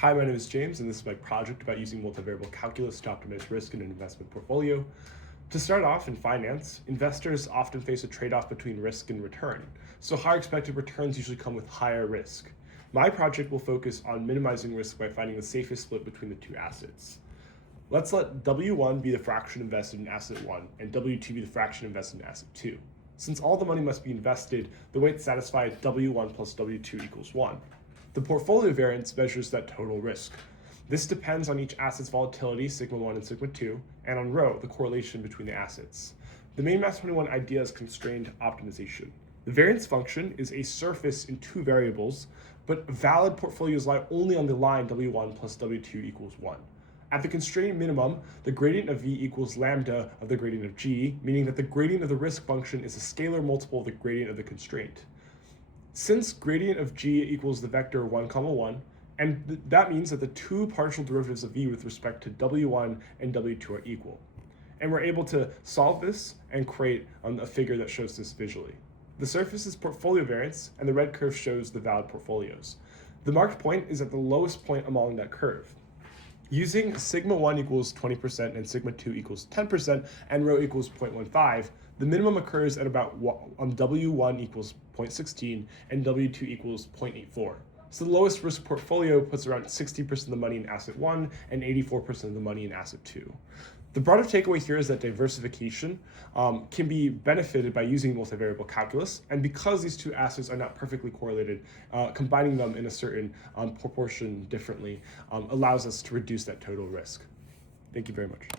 Hi, my name is James, and this is my project about using multivariable calculus to optimize risk in an investment portfolio. To start off, in finance, investors often face a trade-off between risk and return, so higher expected returns usually come with higher risk. My project will focus on minimizing risk by finding the safest split between the two assets. Let's let W1 be the fraction invested in asset 1 and W2 be the fraction invested in asset 2. Since all the money must be invested, the way to satisfy W1 plus W2 equals 1. The portfolio variance measures that total risk. This depends on each asset's volatility, sigma 1 and sigma 2, and on rho, the correlation between the assets. The main Math21 idea is constrained optimization. The variance function is a surface in two variables, but valid portfolios lie only on the line W1 plus W2 equals 1. At the constraint minimum, the gradient of V equals lambda of the gradient of G, meaning that the gradient of the risk function is a scalar multiple of the gradient of the constraint. Since gradient of G equals the vector 1, 1, and that means that the two partial derivatives of V with respect to W1 and W2 are equal. And we're able to solve this and create a figure that shows this visually. The surface is portfolio variance, and the red curve shows the valid portfolios. The marked point is at the lowest point along that curve. Using sigma 1 equals 20% and sigma 2 equals 10% and rho equals 0.15, the minimum occurs at about W1 equals 0.16 and W2 equals 0.84. So the lowest risk portfolio puts around 60% of the money in asset 1 and 84% of the money in asset 2. The broader takeaway here is that diversification can be benefited by using multivariable calculus, and because these two assets are not perfectly correlated, combining them in a certain proportion differently allows us to reduce that total risk. Thank you very much.